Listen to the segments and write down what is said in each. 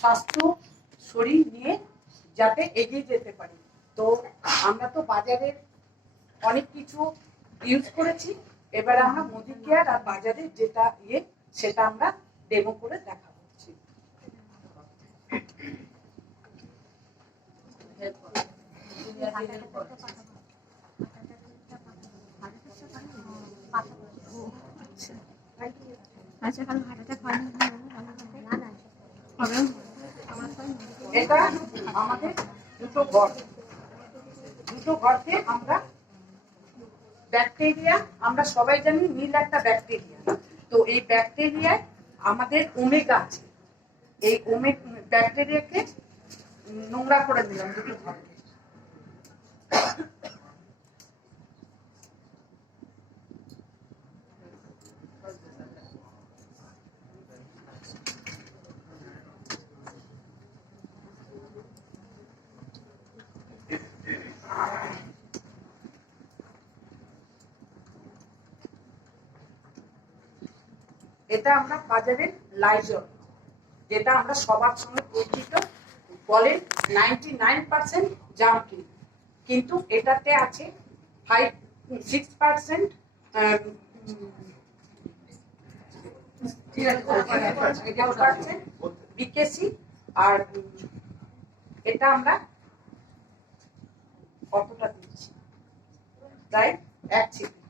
স্বাস্থ্য শরীর নিয়ে যাতে এগিয়ে যেতে পারি। তো আমরা তো বাজারে অনেক কিছু ইউজ করেছি, এবার আমরা মোদি কেয়ার আর বাজারে যেটা সেটা আমরা ডেমো করে দেখাবো। এটা আমাদের দুটো ঘরকে আমরা ব্যাকটেরিয়া, আমরা সবাই জানি নীল একটা ব্যাকটেরিয়া, তো এই ব্যাকটেরিয়ায় আমাদের ওমেগা আছে, এই ব্যাকটেরিয়াকে নোংরা করে দিলাম দুটো ঘরকে। এটা আমরা বাজারের লাইজল, যেটা আমরা সবার সঙ্গে পরিচিত, বলেন 99% জার্ম, কিন্তু এটাতে আছে 6% বিকেসি। আর এটা আমরা কতটা দিচ্ছি, প্রায় 1 চিপি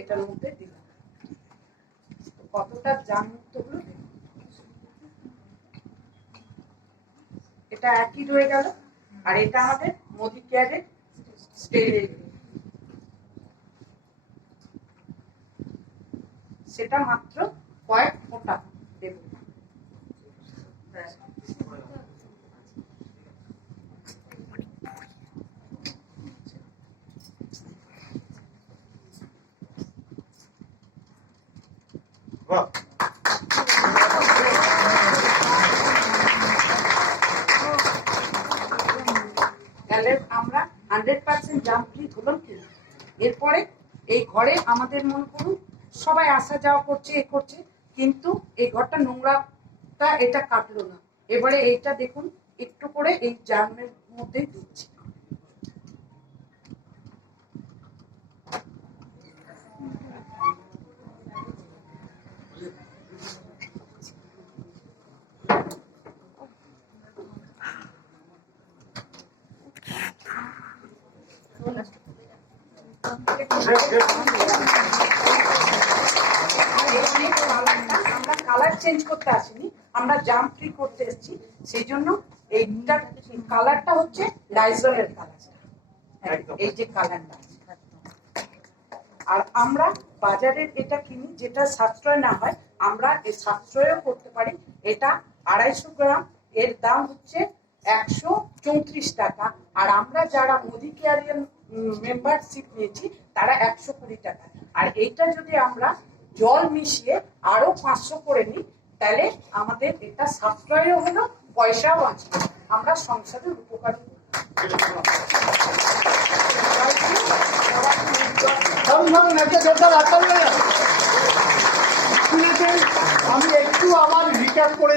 এটার মধ্যে দিলাম, কতটা জামযুক্ত হলো, এটা একই রয়ে গেল। আর এটা আমাদের মোদি কেয়ারের স্প্রে, সেটা মাত্র কয়েক ফোঁটা দেব। আমরা 100% জাম ফ্রি হলাম কিনা। এরপরে এই ঘরে আমাদের মনে করুন সবাই আসা যাওয়া করছে, করছে, কিন্তু এই ঘরটা নোংরাটা এটা কাটলো না। এবারে এইটা দেখুন একটু করে এই জামের মধ্যেই দিচ্ছি। আমরা কালার চেঞ্জ করতে আসিনি, আমরা জাম ফ্রি করতে এসেছি, সেই জন্য এইটার কালারটা হচ্ছে লাইজলের কালার, এই যে কালারটা। আর আমরা বাজারের এটা কিনি, যেটা সাশ্রয় না হয় আমরা এই সাশ্রয়ও করতে পারি। এটা 250 গ্রাম, এর দাম হচ্ছে 134 টাকা। আর আমরা যারা মোদি কেয়ারের মেম্বারশিপ নিয়েছি তারা 120 টাকা। আর এইটা যদি আমরা জল মিশিয়ে আরো 500 করে নিই, তাহলে আমাদের এটা সাশ্রয়ও হলো, পয়সাও বাঁচলো, আমরা সংসারের উপকার। আমি একটু আবার রিক্যাপ করে